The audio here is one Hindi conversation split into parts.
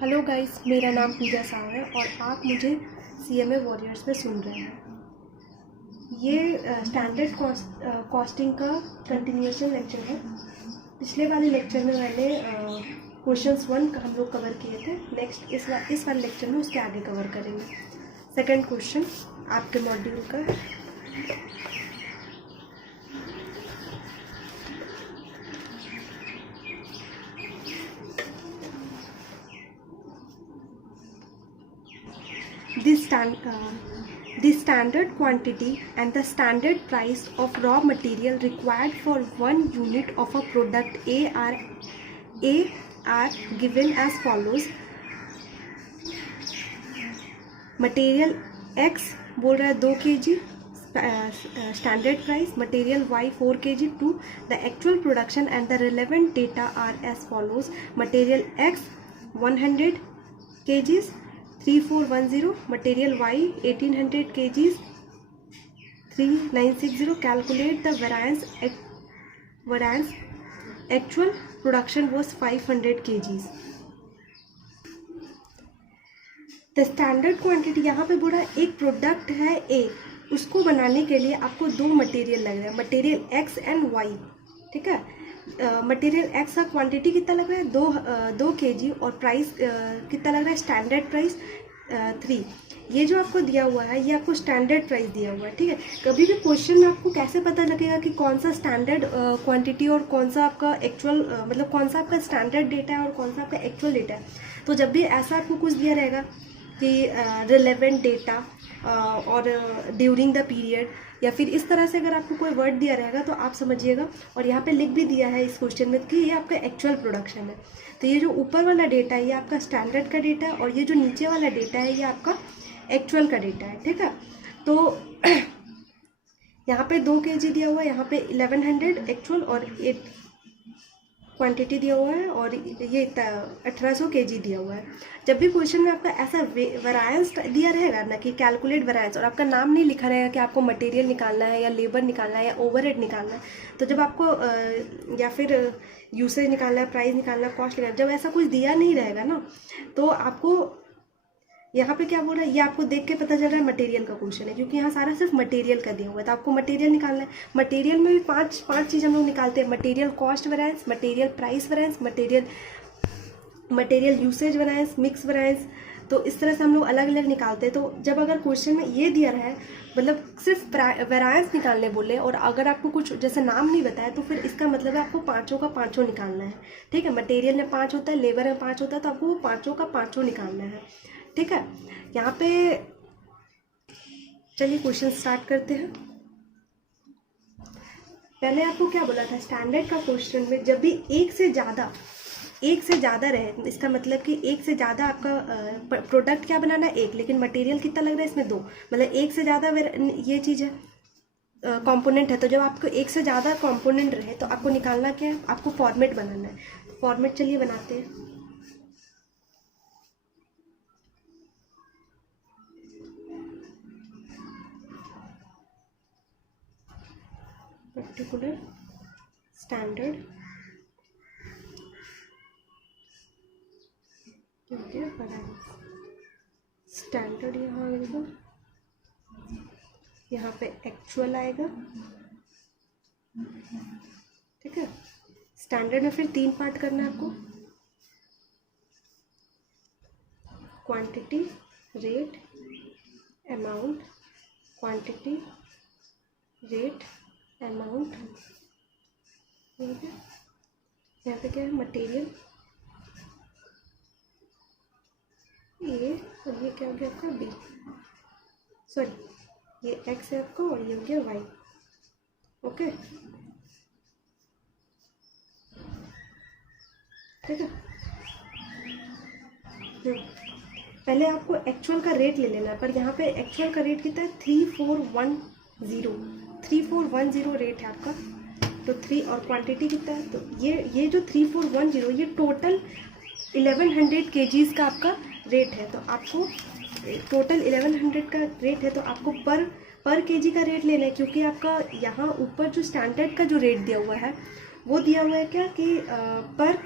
हेलो गाइस, मेरा नाम पूजा साव है और आप मुझे CMA वॉरियर्स में सुन रहे हैं। ये स्टैंडर्ड कॉस्टिंग का कंटिन्यूएशन लेक्चर है। पिछले वाले लेक्चर में मैंने क्वेश्चंस 1 हम लोग कवर किए थे। नेक्स्ट इस वाले लेक्चर में उसके आगे कवर करेंगे। सेकंड क्वेश्चन आपके मॉड्यूल का। The standard quantity and the standard price of raw material required for 1 unit of a product A are given as follows. Material X बोल रहा है 2 kg standard price, material Y 4 kg to the actual production and the relevant data are as follows. Material X 100 kgs 3410, material Y 1800 kgs 3960. Calculate the variance. Actual production was 500 kgs. The standard quantity यहाँ पे बोला एक प्रोडक्ट है ए, उसको बनाने के लिए आपको 2 मटेरियल लग रहा है, मटेरियल एक्स एंड वाई। ठीक है, मटेरियल एक्स का क्वांटिटी कितना लग रहा है 2 kg और प्राइस कितना लग रहा है स्टैंडर्ड प्राइस 3। ये जो आपको दिया हुआ है ये आपको स्टैंडर्ड प्राइस दिया हुआ है। ठीक है, कभी भी क्वेश्चन में आपको कैसे पता लगेगा कि कौन सा स्टैंडर्ड क्वांटिटी और कौन सा आपका एक्चुअल मतलब कौन सा आपका स्टैंडर्ड डेटा है और कौन सा आपका एक्चुअल डेटा है। तो जब भी ऐसा आपको कुछ दिया रहेगा कि रिलेवेंट डेटा और ड्यूरिंग द पीरियड या फिर इस तरह से अगर आपको कोई वर्ड दिया रहेगा तो आप समझिएगा। और यहाँ पे लिख भी दिया है इस क्वेश्चन में कि ये आपका एक्चुअल प्रोडक्शन है। तो ये जो ऊपर वाला डेटा है ये आपका स्टैंडर्ड का डेटा है और ये जो नीचे वाला डेटा है ये आपका एक्चुअल का डेटा है। ठीक है, तो यहाँ पे 2 kg दिया हुआ है, यहाँ पे 1100 एक्चुअल और 8 क्वांटिटी दिया हुआ है और ये 1800 kg दिया हुआ है। जब भी क्वेश्चन में आपका ऐसा वेरायंस दिया रहेगा ना कि कैलकुलेट वेरायंस और आपका नाम नहीं लिखा रहेगा कि आपको मटेरियल निकालना है या लेबर निकालना है या ओवरहेड निकालना है, तो जब आपको या फिर यूसेज निकालना है, प्राइस निकालना है, कॉस्ट निकालना, जब ऐसा कुछ दिया नहीं रहेगा ना तो आपको यहाँ पे क्या बोल रहा है ये आपको देख के पता चल रहा है मटेरियल का क्वेश्चन है, क्योंकि यहाँ सारा सिर्फ मटेरियल का दिया हुआ है। तो आपको मटेरियल निकालना है। मटेरियल में भी पांच चीज़ हम लोग निकालते हैं, material cost variance, material price variance, material usage variance, mix variance. तो इस तरह से हम लोग अलग अलग निकालते हैं। तो जब अगर क्वेश्चन में ये दिया रहा है मतलब सिर्फ वेरिएंस निकालने बोले और अगर आपको कुछ जैसे नाम नहीं बताया तो फिर इसका मतलब है आपको पाँचों का पाँचों निकालना है। ठीक है, मटेरियल में 5 होता है, लेबर में 5 होता है, तो आपको वो पाँचों का पाँचों निकालना है। ठीक है, यहाँ पे चलिए क्वेश्चन स्टार्ट करते हैं। पहले आपको क्या बोला था स्टैंडर्ड का क्वेश्चन में जब भी एक से ज़्यादा रहे, इसका मतलब कि एक से ज़्यादा आपका प्रोडक्ट क्या बनाना है एक, लेकिन मटेरियल कितना लग रहा है इसमें 2, मतलब एक से ज़्यादा ये चीज़ है कंपोनेंट है। तो जब आपको एक से ज़्यादा कंपोनेंट रहे तो आपको निकालना क्या है, आपको फॉर्मेट बनाना है। फॉर्मेट चलिए बनाते हैं। पर्टिकुलर स्टैंडर्ड स्टैंडर्ड यहाँ आएगा, यहाँ पे एक्चुअल आएगा। ठीक है, स्टैंडर्ड में फिर 3 पार्ट करना है आपको, quantity, rate, amount, quantity, rate, amount. यहाँ पे क्या है मटेरियल ए और ये क्या हो गया आपका बी, सॉरी ये एक्स है आपका और ये हो गया वाई। ओके, ठीक है। पहले आपको एक्चुअल का रेट ले लेना है, पर यहाँ पे एक्चुअल का रेट कितना है 3410 रेट है आपका। तो 3 और क्वांटिटी कितना है, तो ये जो 3410 ये टोटल 1100 kgs का आपका रेट है। तो आपको टोटल 1100 का रेट है तो आपको पर केजी का रेट लेना है, क्योंकि आपका यहाँ ऊपर जो स्टैंडर्ड का जो रेट दिया हुआ है वो दिया हुआ है क्या कि पर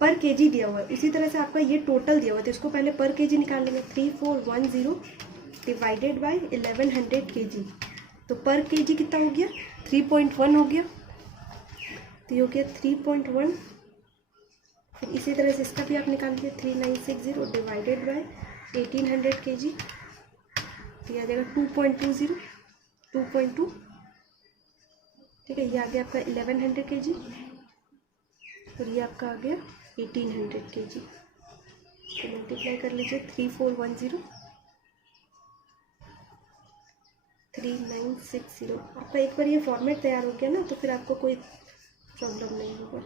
पर केजी दिया हुआ है, उसी तरह से आपका ये टोटल दिया हुआ है, तो इसको पहले पर केजी निकाल लेंगे। 3410 डिवाइडेड बाई 1100 केजी, तो पर केजी कितना हो गया 3.1 हो गया, तो ये हो गया 3.1। फिर इसी तरह से इसका भी आप निकाल लीजिए 3960 डिवाइडेड बाई 1800 केजी, तो ये आ जाएगा 2.20 2.2। ठीक है, ये आ गया आपका 1100 केजी और ये आपका आ गया 1800 केजी। तो मल्टीप्लाई कर लीजिए 3410 3960। आपका एक बार ये फॉर्मेट तैयार हो गया ना, तो फिर आपको कोई प्रॉब्लम नहीं होगा।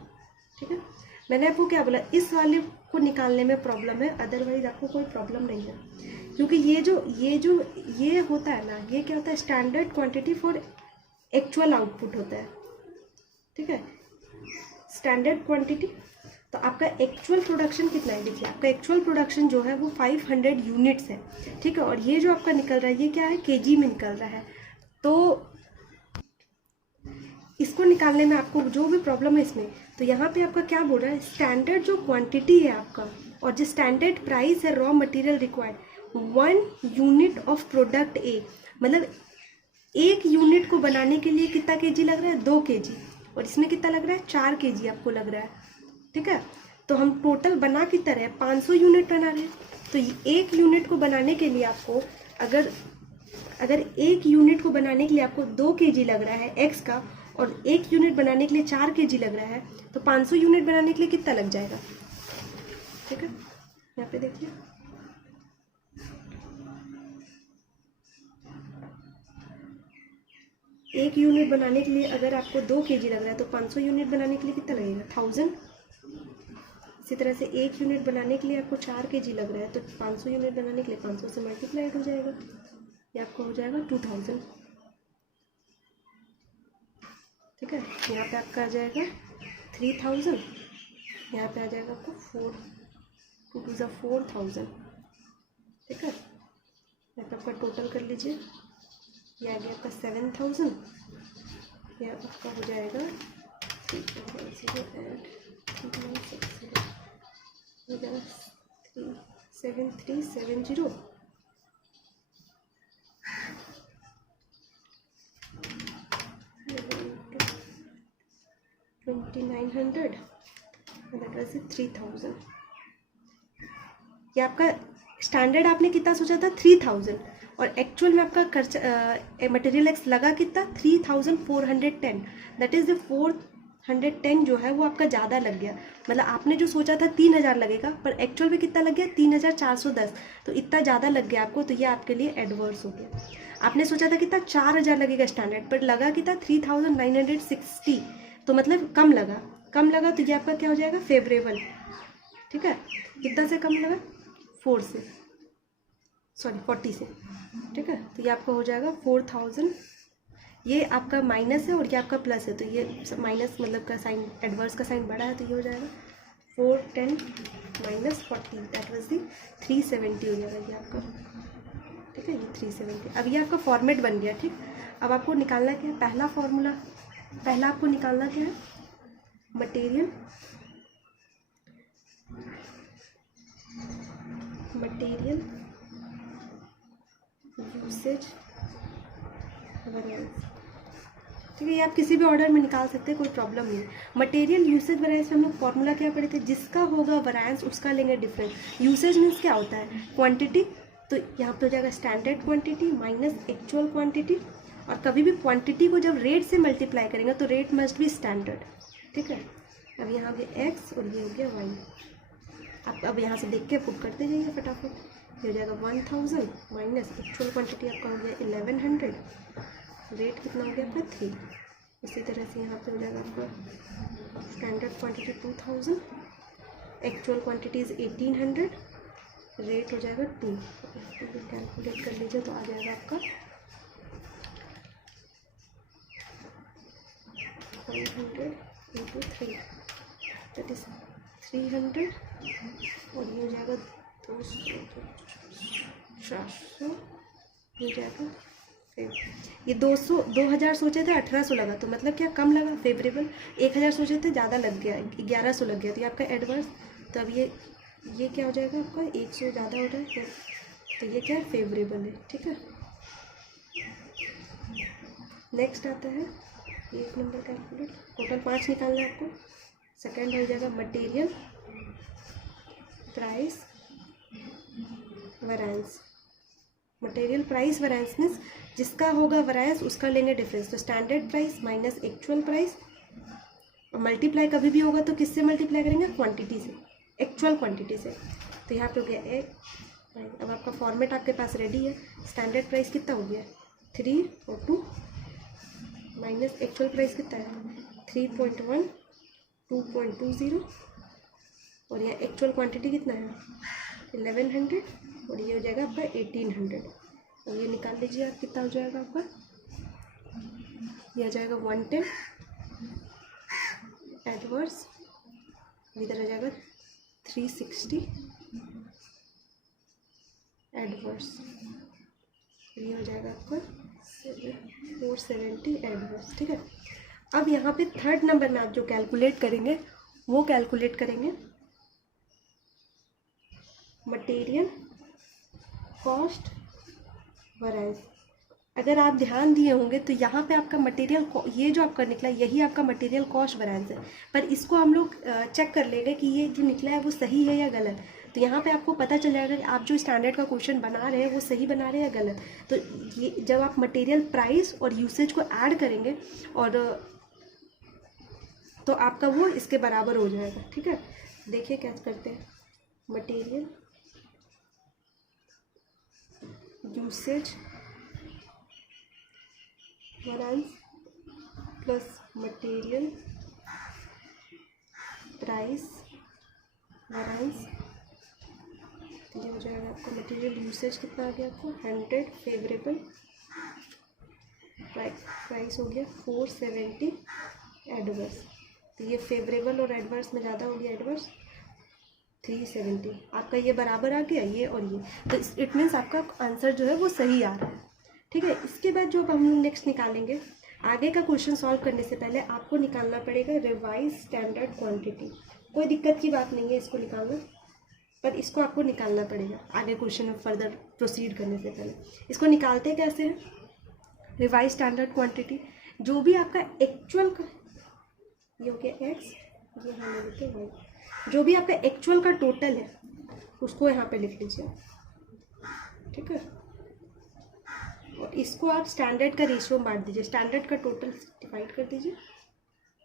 ठीक है, मैंने आपको क्या बोला, इस वाले को निकालने में प्रॉब्लम है, अदरवाइज आपको कोई प्रॉब्लम नहीं है, क्योंकि ये होता है ना, ये क्या होता है, standard quantity for actual output होता है। ठीक है, स्टैंडर्ड क्वांटिटी, तो आपका एक्चुअल प्रोडक्शन कितना है, देखिए आपका एक्चुअल प्रोडक्शन जो है वो 500 यूनिट्स है। ठीक है, और ये जो आपका निकल रहा है ये क्या है, केजी में निकल रहा है। तो इसको निकालने में आपको जो भी प्रॉब्लम है इसमें, तो यहाँ पे आपका क्या बोल रहा है, स्टैंडर्ड जो क्वांटिटी है आपका और जो स्टैंडर्ड प्राइस है raw material required 1 unit of product ए, मतलब 1 यूनिट को बनाने के लिए कितना केजी लग रहा है, 2 केजी, और इसमें कितना लग रहा है, 4 केजी आपको लग रहा है। ठीक है, तो हम टोटल बना कितना रहे, 500 यूनिट बना रहे हैं। तो 1 यूनिट को बनाने के लिए आपको अगर 1 यूनिट को बनाने के लिए आपको 2 केजी लग रहा है एक्स का, और 1 यूनिट बनाने के लिए 4 केजी लग रहा है, तो 500 यूनिट बनाने के लिए कितना लग जाएगा। ठीक है, यहाँ पे देखिए एक यूनिट बनाने के लिए अगर आपको 2 केजी लग रहा है, तो 500 यूनिट बनाने के लिए कितना लगेगा, 1000। इसी तरह से 1 यूनिट बनाने के लिए आपको 4 केजी लग रहा है, तो 500 यूनिट बनाने के लिए 500 से मल्टीप्लाइड हो जाएगा, ये आपको हो जाएगा 2000। ठीक है, यहाँ पे आपका आ जाएगा 3000, यहाँ पे आ जाएगा आपको 4000। ठीक है, यहाँ पे आपका टोटल कर लीजिए, ये आ गया आपका 7000, यह आपका हो जाएगा 7370 2900 दैट वाज 3000। ये आपका स्टैंडर्ड आपने कितना सोचा था 3000, और एक्चुअल में आपका खर्चा मटेरियल एक्स लगा कितना 3410, दैट इज़ द 410 जो है वो आपका ज़्यादा लग गया। मतलब आपने जो सोचा था 3000 लगेगा, पर एक्चुअल में कितना लग गया 3410, तो इतना ज़्यादा लग गया आपको, तो ये आपके लिए एडवर्स हो गया। आपने सोचा था कितना 4000 लगेगा स्टैंडर्ड, पर लगा कितना 3960, तो मतलब कम लगा, तो ये आपका क्या हो जाएगा, फेवरेबल। ठीक है, कितना से कम लगा, 40 से। ठीक है, तो ये आपका हो जाएगा 4000, ये आपका माइनस है और ये आपका प्लस है, तो ये माइनस मतलब का साइन, एडवर्स का साइन बड़ा है, तो ये हो जाएगा 410 माइनस 40, दैट वाज दी 370 हो जाएगा ये आपका। ठीक है, ये 370। अब ये आपका फॉर्मेट बन गया। ठीक, अब आपको निकालना क्या है, पहला फॉर्मूला, पहला आपको निकालना क्या है, मटेरियल यूसेज वेरिएंस। ठीक है, ये आप किसी भी ऑर्डर में निकाल सकते हैं, कोई प्रॉब्लम नहीं। मटेरियल यूसेज वेरिएंस में हम लोग फॉर्मूला क्या पढ़े थे, जिसका होगा वेरिएंस उसका लेंगे डिफरेंस। यूसेज मीन्स क्या होता है, क्वांटिटी, तो यहाँ पे हो जाएगा standard quantity minus actual quantity, और कभी भी क्वांटिटी को जब रेट से मल्टीप्लाई करेंगे तो रेट मस्ट बी स्टैंडर्ड। ठीक है, अब यहाँ हो गया एक्स और ये हो गया वाई। आप अब यहाँ से देख के पुट करते जाइए फटाफट, ये हो जाएगा 1000 माइनस एक्चुअल क्वांटिटी आपका हो गया 1100, रेट कितना हो गया आपका 3। इसी तरह से यहाँ पे हो जाएगा आपका standard quantity 2000, actual quantity is 1800, rate हो जाएगा 2। कैलकुलेट कर लीजिए तो आ जाएगा आपका 500 इंटू 3, दैट इज 300, और ये हो जाएगा 200 400 हो जाएगा। ये 2000 सोचे थे 1800 लगा, तो मतलब क्या कम लगा, फेवरेबल। 1000 सोचे थे ज़्यादा लग गया, 1100 लग गया, तो ये आपका एडवर्स तो अब ये क्या हो जाएगा आपका, 1 से ज़्यादा हो रहा है तो ये क्या है, फेवरेबल है। ठीक है, नेक्स्ट आता है 1 नंबर कैलकुलेट। टोटल 5 निकालना है आपको। सेकेंड हो जाएगा material price variance. Material price variance means जिसका होगा वैरिएंस उसका लेंगे डिफरेंस। तो standard price minus actual price, और मल्टीप्लाई कभी भी होगा तो किससे मल्टीप्लाई करेंगे, क्वांटिटी से, एक्चुअल क्वांटिटी से। तो यहाँ पे हो गया 1। अब आपका फॉर्मेट आपके पास रेडी है। स्टैंडर्ड प्राइस कितना हो गया, 3 और 2 माइनस एक्चुअल प्राइस कितना है, 3.1 2.20, और यहाँ एक्चुअल क्वांटिटी कितना है, 1100, और ये हो जाएगा आपका 1800। और ये निकाल लीजिए आप, कितना हो जाएगा आपका, ये आ जाएगा 110 एडवर्स, इधर आ जाएगा 360 एडवर्स, ये हो जाएगा आपका 470 एडवर्स। ठीक है, अब यहाँ पे थर्ड नंबर में आप जो कैलकुलेट करेंगे वो कैलकुलेट करेंगे मटेरियल कॉस्ट वैरिएंस। अगर आप ध्यान दिए होंगे तो यहाँ पे आपका मटेरियल, ये जो आपका निकला यही आपका मटेरियल कॉस्ट वैरिएंस है, पर इसको हम लोग चेक कर लेंगे कि ये जो निकला है वो सही है या गलत। तो यहाँ पे आपको पता चल जाएगा कि आप जो स्टैंडर्ड का क्वेश्चन बना रहे हैं वो सही बना रहे हैं या गलत। तो ये जब आप मटेरियल प्राइस और यूसेज को ऐड करेंगे और तो आपका वो इसके बराबर हो जाएगा। ठीक है, देखिए क्या करते हैं, material usage variance plus material price variance, ये हो जाएगा आपका मटेरियल यूसेज कितना आ गया आपको 100 फेवरेबल, प्राइस हो गया 470 एडवर्स। तो ये फेवरेबल और एडवर्स में ज़्यादा हो गया, एडवर्स 370। आपका ये बराबर आ गया ये और ये, तो इट मीन्स आपका आंसर जो है वो सही आ रहा है। ठीक है, इसके बाद जो अब हम लोग नेक्स्ट निकालेंगे, आगे का क्वेश्चन सॉल्व करने से पहले आपको निकालना पड़ेगा रिवाइज स्टैंडर्ड क्वांटिटी। कोई दिक्कत की बात नहीं है इसको निकालना, पर इसको आपको निकालना पड़ेगा आगे क्वेश्चन में फर्दर प्रोसीड करने से पहले। इसको निकालते कैसे हैं, रिवाइज स्टैंडर्ड क्वांटिटी, जो भी आपका एक्चुअल का, ये हो गया एक्स, ये हमें लिखे वाई, जो भी आपका एक्चुअल का टोटल है उसको यहाँ पे लिख लीजिए। ठीक है, और इसको आप स्टैंडर्ड का रेशियो में बांट दीजिए, स्टैंडर्ड का टोटल डिवाइड कर दीजिए,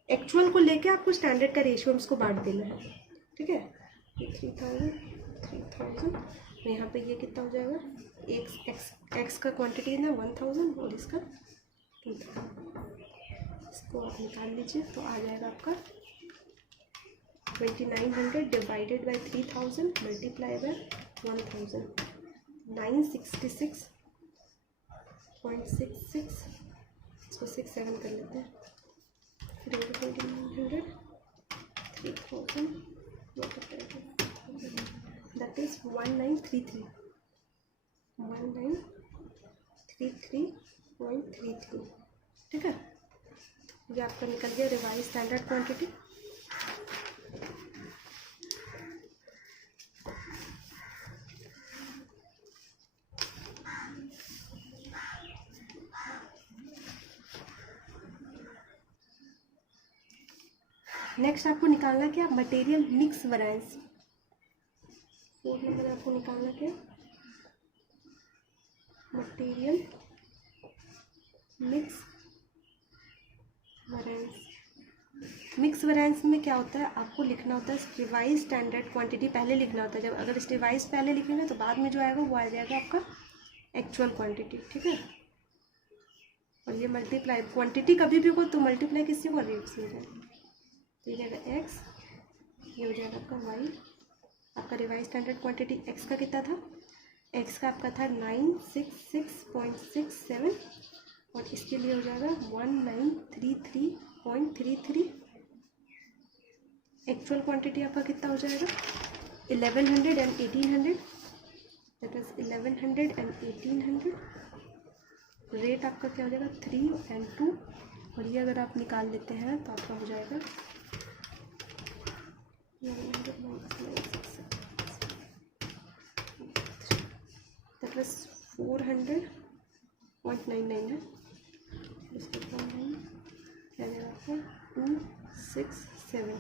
एक्चुअल को लेके आपको स्टैंडर्ड का रेशियो में इसको बांट देना है। ठीक है, 3000 और यहाँ पे ये कितना हो जाएगा, एक्स का क्वांटिटी है ना 1000 और इसका 2000, इसको आप निकाल लीजिए तो आ जाएगा आपका 2900 डिवाइडेड बाई 3000 मल्टीप्लाई बाय 1000, 966.66, इसको 6 7 कर लेते हैं, फिर 2900 3000 दैट इज 1933.33। ठीक है, ये आपका निकल गया रिवाइज स्टैंडर्ड क्वांटिटी। नेक्स्ट आपको निकालना क्या, मटेरियल मिक्स वैरिएंस। 4 नंबर आपको निकालना क्या, material mix variance. Mix variance में क्या होता है, आपको लिखना होता है रिवाइज स्टैंडर्ड क्वांटिटी पहले लिखना होता है। जब अगर रिवाइज पहले लिखेंगे तो बाद में जो आएगा वो आ जाएगा आपका एक्चुअल क्वांटिटी। ठीक है, और ये मल्टीप्लाई, क्वांटिटी कभी भी हो तो मल्टीप्लाई किससे हो, रेट से हो जाएगा। तो ये जाएगा एक्स, ये हो जाएगा आपका वाई। आपका रिवाइज स्टैंडर्ड क्वांटिटी एक्स का कितना था, एक्स का आपका था 966.67 और इसके लिए हो जाएगा 1933.33। एक्चुअल क्वांटिटी आपका कितना हो जाएगा 1100 and 1800, that is 1100 and 1800। Rate आपका क्या हो जाएगा 3 and 2, और ये अगर आप निकाल लेते हैं तो आपका हो जाएगा दैट वाज 400.99 है। इसके क्या जाएगा आपका 267,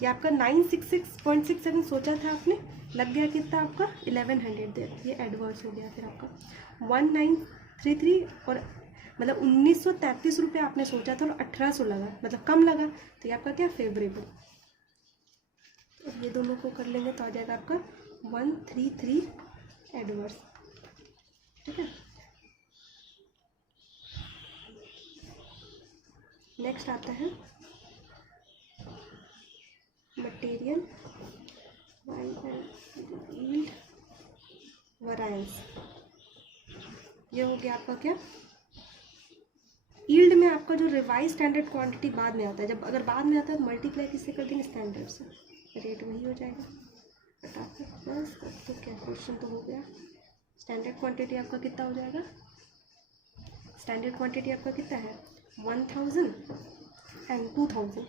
ये आपका 966.67 सोचा था आपने, लग गया कितना आपका 1100 दे, ये एडवर्स हो गया। फिर आपका 1933 और मतलब 1933 रुपये आपने सोचा था और 1800 लगा, मतलब कम लगा, तो ये आपका क्या फेवरेबल। तो ये दोनों को कर लेंगे तो आ जाएगा आपका 133 एडवर्स, ठीक है। नेक्स्ट आता है मटेरियल यील्ड वैरिएंस। ये हो गया आपका क्या, यील्ड में आपका जो रिवाइज स्टैंडर्ड क्वांटिटी बाद में आता है, जब अगर बाद में आता है तो मल्टीप्लाई किससे कर देंगे, स्टैंडर्ड से, रेट वही हो जाएगा फटाफट बस। तो क्या क्वेश्चन तो हो गया। स्टैंडर्ड क्वांटिटी आपका कितना हो जाएगा, स्टैंडर्ड क्वांटिटी आपका कितना है 1000 एंड 2000।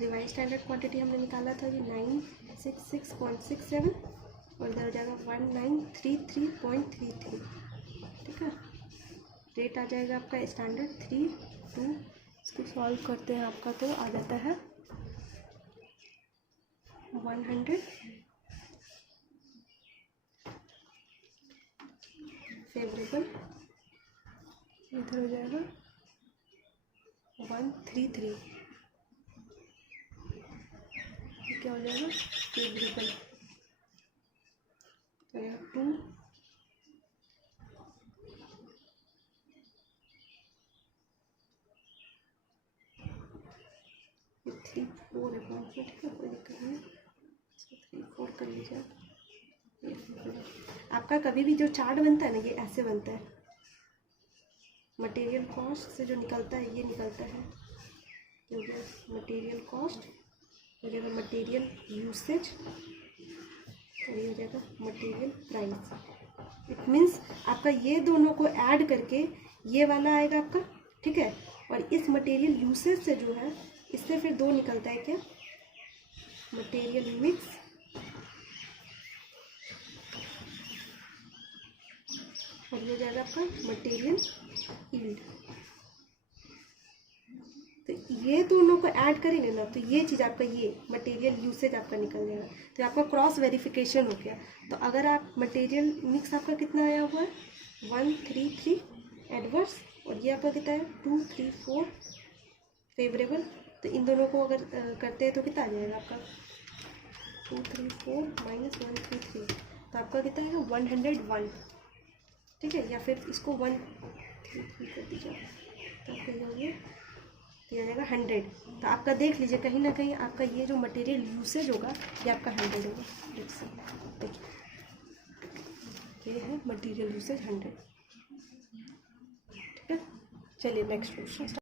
रिवाइज स्टैंडर्ड क्वांटिटी हमने निकाला था ये 966.67 और इधर हो जाएगा 1933.33, ठीक है। रेट आ जाएगा आपका स्टैंडर्ड 32, इसको सॉल्व करते हैं आपका तो आ जाता है 100 फेवरेबल, इधर हो जाएगा 133, क्या हो जाएगा फेवरेबल, तो 2 3 4 है, ठीक है, कोई दिक्कत नहीं, इसको 3 4 कर लीजिए। आपका कभी भी जो चार्ट बनता है ना ये ऐसे बनता है, मटेरियल कॉस्ट से जो निकलता है ये निकलता है, हो गया मटेरियल कॉस्ट, हो जाएगा मटेरियल यूसेज और ये हो जाएगा मटेरियल प्राइस। इट मीन्स आपका ये दोनों को ऐड करके ये वाला आएगा आपका, ठीक है। और इस मटेरियल यूसेज से जो है इससे फिर 2 निकलता है क्या, मटेरियल मिक्स और ये हो जाएगा आपका मटेरियल यील्ड। तो ये दोनों को ऐड करेंगे ना तो ये चीज़ आपका ये मटेरियल यूसेज आपका निकल जाएगा, तो आपका क्रॉस वेरिफिकेशन हो गया। तो अगर आप मटेरियल मिक्स आपका कितना आया हुआ है 133 एडवर्स और ये आपका कितना है 234 फेवरेबल, तो इन दोनों को अगर करते हैं तो कितना आ जाएगा आपका 234 माइनस 133, तो आपका कितना आएगा 101, ठीक है। या फिर इसको 133 कर दीजिए तो आपका ये हो गया, ये आ जाएगा 100। तो आपका देख लीजिए कहीं ना कहीं आपका ये जो मटेरियल यूसेज होगा ये आपका 100 होगा, देखिए ये है मटेरियल यूसेज 100, ठीक है। चलिए नेक्स्ट क्वेश्चन।